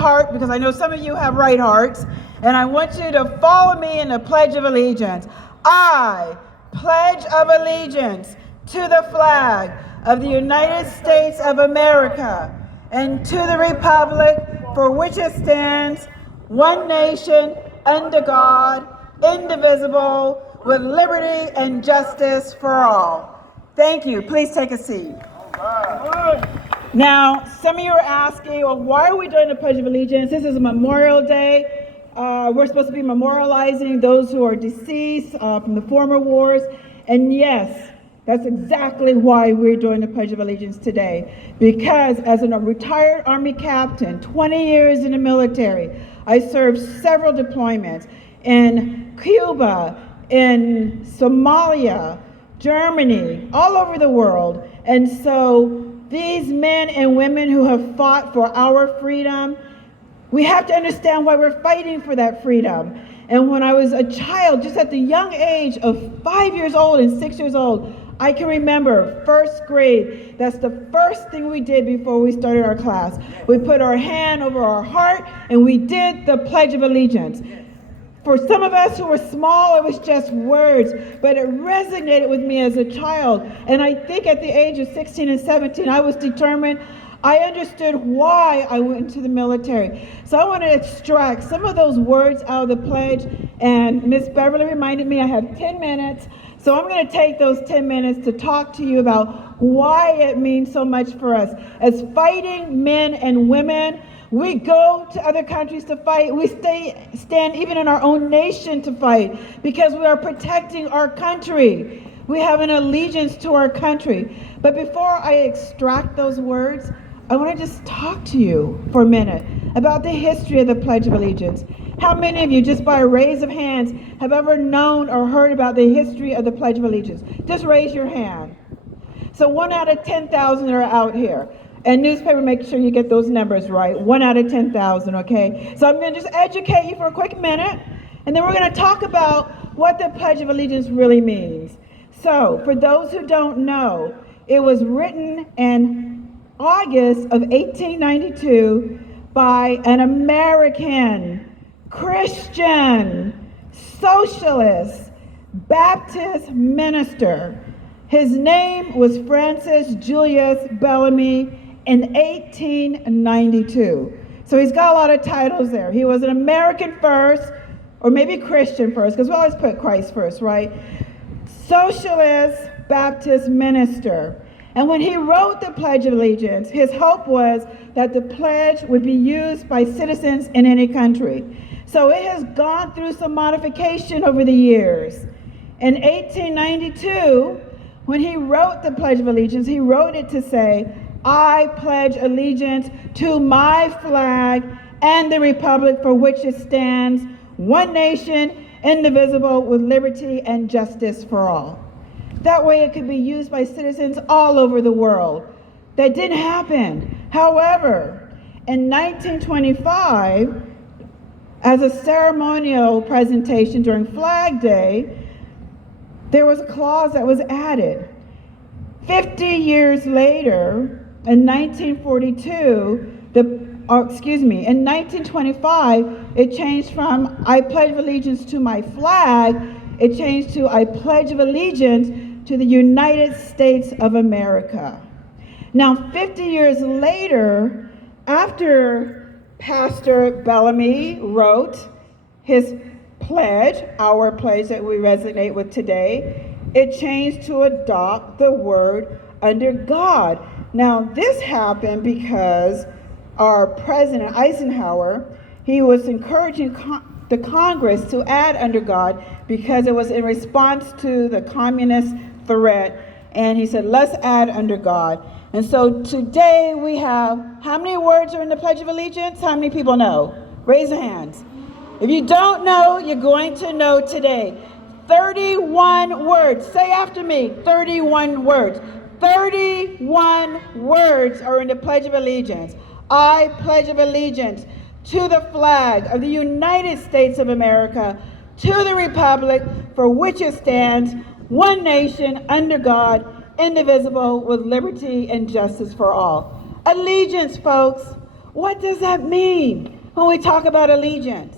heart, because I know some of you have right hearts, and I want you to follow me in the Pledge of Allegiance. I pledge of allegiance to the flag of the United States of America and to the republic for which it stands, one nation, under God, indivisible, with liberty and justice for all. Thank you. Please take a seat. Now, some of you are asking, well, why are we doing the Pledge of Allegiance? This is Memorial Day. We're supposed to be memorializing those who are deceased from the former wars. And yes, that's exactly why we're doing the Pledge of Allegiance today. Because as a retired Army captain, 20 years in the military, I served several deployments in Cuba, in Somalia, Germany, all over the world. And so these men and women who have fought for our freedom, we have to understand why we're fighting for that freedom. And when I was a child, just at the young age of 5 years old and 6 years old, I can remember first grade. That's the first thing we did before we started our class. We put our hand over our heart and we did the Pledge of Allegiance. For some of us who were small, it was just words, but it resonated with me as a child. And I think at the age of 16 and 17, I was determined. I understood why I went into the military. So I want to extract some of those words out of the pledge. And Miss Beverly reminded me I have 10 minutes. So I'm going to take those 10 minutes to talk to you about why it means so much for us. As fighting men and women, we go to other countries to fight. We stand even in our own nation to fight because we are protecting our country. We have an allegiance to our country. But before I extract those words, I want to just talk to you for a minute about the history of the Pledge of Allegiance. How many of you, just by a raise of hands, have ever known or heard about the history of the Pledge of Allegiance? Just raise your hand. So 1 out of 10,000 are out here. And newspaper, make sure you get those numbers right. 1 out of 10,000, okay? So I'm going to just educate you for a quick minute, and then we're going to talk about what the Pledge of Allegiance really means. So, for those who don't know, it was written in August of 1892 by an American Christian socialist Baptist minister. His name was Francis Julius Bellamy in 1892. So he's got a lot of titles there. He was an American first, or maybe Christian first, because we always put Christ first, right? Socialist Baptist minister. And when he wrote the Pledge of Allegiance, his hope was that the pledge would be used by citizens in any country. So it has gone through some modification over the years. In 1892, when he wrote the Pledge of Allegiance, he wrote it to say, I pledge allegiance to my flag and the republic for which it stands, one nation, indivisible, with liberty and justice for all. That way it could be used by citizens all over the world. That didn't happen. However, in 1925, as a ceremonial presentation during Flag Day, there was a clause that was added. 50 years later, in 1942, in 1925, it changed from I pledge allegiance to my flag, it changed to I pledge of allegiance to the United States of America. Now, 50 years later, after Pastor Bellamy wrote his pledge, our pledge that we resonate with today, it changed to adopt the word under God. Now, this happened because our President Eisenhower, he was encouraging the Congress to add under God because it was in response to the communist threat. And he said, let's add under God. And so today we have, how many words are in the Pledge of Allegiance? How many people know? Raise your hands. If you don't know, you're going to know today. 31 words. Say after me, 31 words. 31 words are in the Pledge of Allegiance. I pledge of allegiance to the flag of the United States of America, to the republic for which it stands, one nation, under God, indivisible, with liberty and justice for all. Allegiance, folks. What does that mean when we talk about allegiance?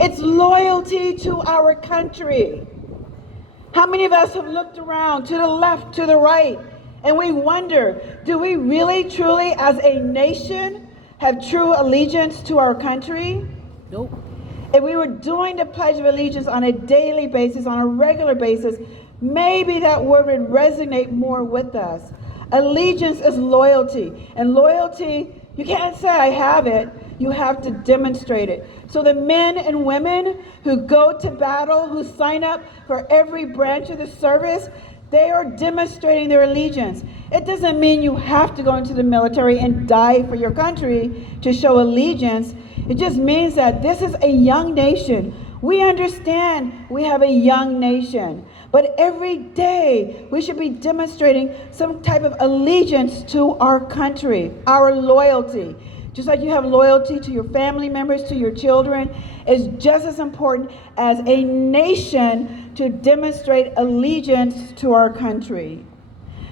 It's loyalty to our country. How many of us have looked around to the left, to the right, and we wonder, do we really, truly, as a nation, have true allegiance to our country? Nope. If we were doing the Pledge of Allegiance on a daily basis, on a regular basis, maybe that word would resonate more with us. Allegiance is loyalty. And loyalty, you can't say I have it. You have to demonstrate it. So the men and women who go to battle, who sign up for every branch of the service, they are demonstrating their allegiance. It doesn't mean you have to go into the military and die for your country to show allegiance. It just means that this is a young nation. We understand we have a young nation. But every day we should be demonstrating some type of allegiance to our country, our loyalty. Just like you have loyalty to your family members, to your children, is just as important as a nation to demonstrate allegiance to our country.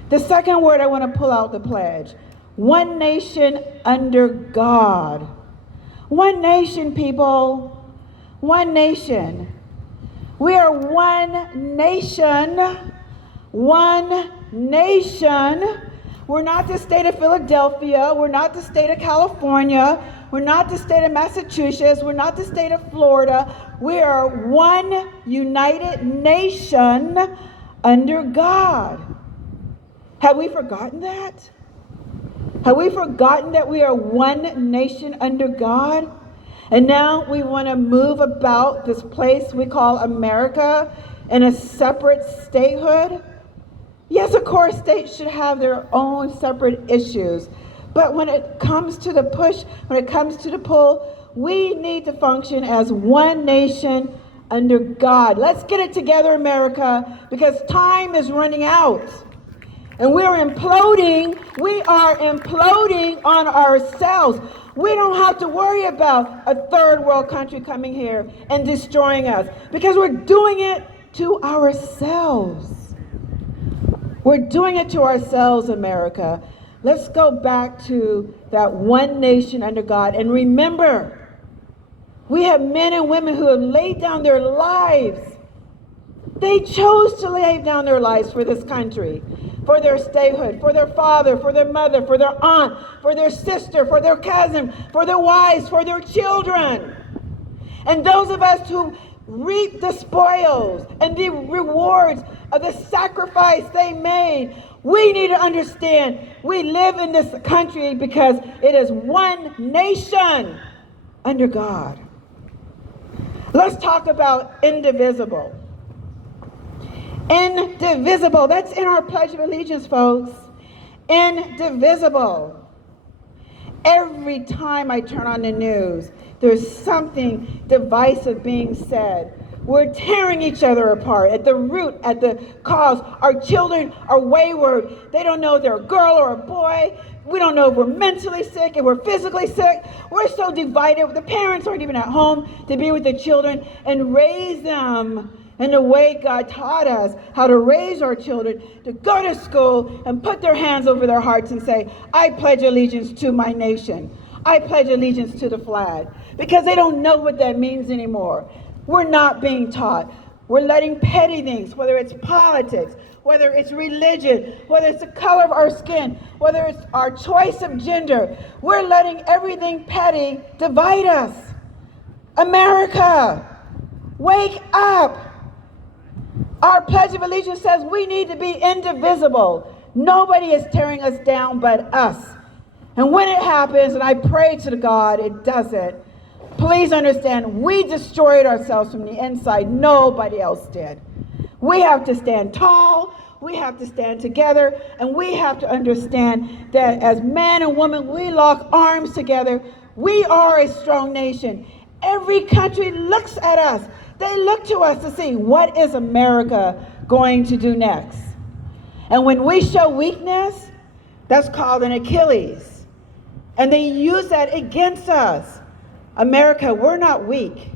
The second word I want to pull out the pledge: one nation under God. One nation, people. One nation. We are one nation. One nation. We're not the state of Philadelphia. We're not the state of California. We're not the state of Massachusetts. We're not the state of Florida. We are one united nation under God. Have we forgotten that? Have we forgotten that we are one nation under God? And now we want to move about this place we call America in a separate statehood? Yes, of course, states should have their own separate issues. But when it comes to the push, when it comes to the pull, we need to function as one nation under God. Let's get it together, America, because time is running out. And we are imploding on ourselves. We don't have to worry about a third world country coming here and destroying us, because we're doing it to ourselves. We're doing it to ourselves, America. Let's go back to that one nation under God. And remember, we have men and women who have laid down their lives. They chose to lay down their lives for this country, for their statehood, for their father, for their mother, for their aunt, for their sister, for their cousin, for their wives, for their children. And those of us who reap the spoils and the rewards of the sacrifice they made, we need to understand we live in this country because it is one nation under God. Let's talk about indivisible. Indivisible. That's in our Pledge of Allegiance, folks. Indivisible. Every time I turn on the news, there's something divisive being said. We're tearing each other apart at the root, at the cause. Our children are wayward. They don't know if they're a girl or a boy. We don't know if we're mentally sick, if we're physically sick. We're so divided. The parents aren't even at home to be with the children and raise them in the way God taught us how to raise our children, to go to school and put their hands over their hearts and say, I pledge allegiance to my nation. I pledge allegiance to the flag. Because they don't know what that means anymore. We're not being taught. We're letting petty things, whether it's politics, whether it's religion, whether it's the color of our skin, whether it's our choice of gender, we're letting everything petty divide us. America, wake up. Our Pledge of Allegiance says we need to be indivisible. Nobody is tearing us down but us. And when it happens, and I pray to God it doesn't, please understand, we destroyed ourselves from the inside. Nobody else did. We have to stand tall. We have to stand together. And we have to understand that as man and woman, we lock arms together. We are a strong nation. Every country looks at us. They look to us to see what is America going to do next. And when we show weakness, that's called an Achilles. And they use that against us. America, we're not weak.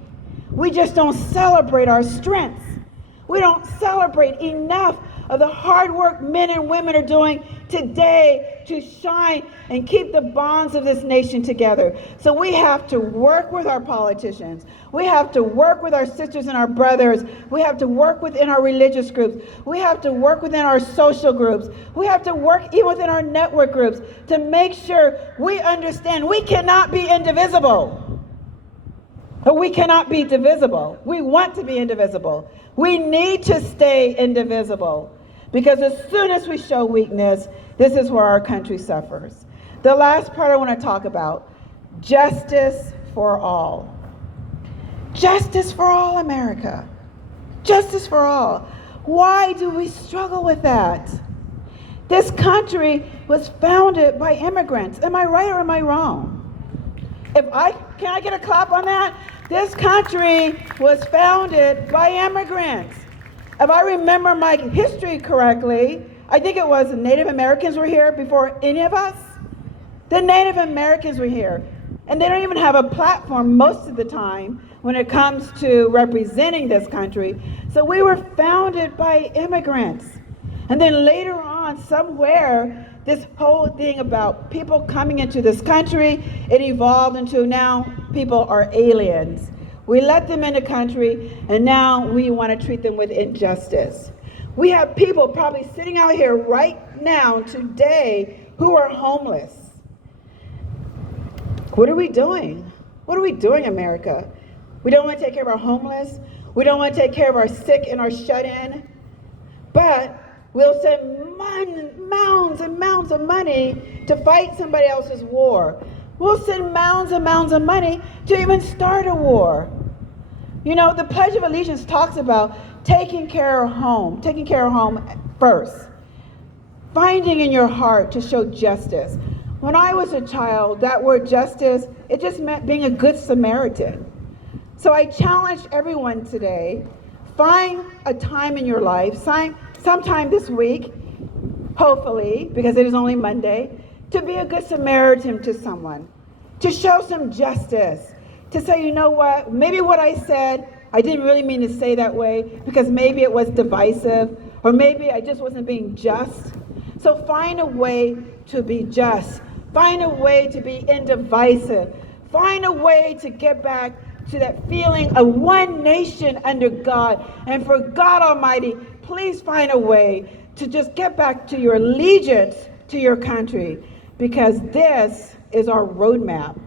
We just don't celebrate our strengths. We don't celebrate enough of the hard work men and women are doing today to shine and keep the bonds of this nation together. So we have to work with our politicians. We have to work with our sisters and our brothers. We have to work within our religious groups. We have to work within our social groups. We have to work even within our network groups to make sure we understand we cannot be indivisible. But we cannot be divisible. We want to be indivisible. We need to stay indivisible, because as soon as we show weakness, this is where our country suffers. The last part I want to talk about, justice for all. Justice for all, America. Justice for all. Why do we struggle with that? This country was founded by immigrants. Am I right or am I wrong? Can I get a clap on that? This country was founded by immigrants. If I remember my history correctly, I think it was the Native Americans were here before any of us. The Native Americans were here. And they don't even have a platform most of the time when it comes to representing this country. So we were founded by immigrants. And then later on, somewhere, this whole thing about people coming into this country, it evolved into now people are aliens. We let them in the country, and now we want to treat them with injustice. We have people probably sitting out here right now, today, who are homeless. What are we doing? What are we doing, America? We don't want to take care of our homeless. We don't want to take care of our sick and our shut-in. But we'll send mounds and mounds of money to fight somebody else's war. We'll send mounds and mounds of money to even start a war. You know, the Pledge of Allegiance talks about taking care of home first. Finding in your heart to show justice. When I was a child, that word justice, it just meant being a good Samaritan. So I challenge everyone today, find a time in your life, sometime this week, hopefully, because it is only Monday, to be a good Samaritan to someone, to show some justice, to say, you know what, maybe what I said, I didn't really mean to say that way, because maybe it was divisive, or maybe I just wasn't being just. So find a way to be just. Find a way to be indivisive. Find a way to get back to that feeling of one nation under God. And for God Almighty, please find a way to just get back to your allegiance to your country, because this is our roadmap.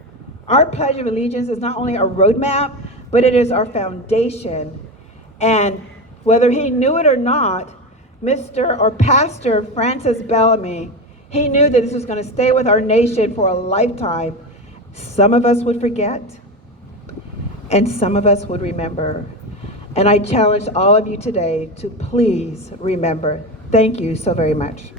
Our Pledge of Allegiance is not only our roadmap, but it is our foundation. And whether he knew it or not, Mr. or Pastor Francis Bellamy, he knew that this was going to stay with our nation for a lifetime. Some of us would forget, and some of us would remember. And I challenge all of you today to please remember. Thank you so very much.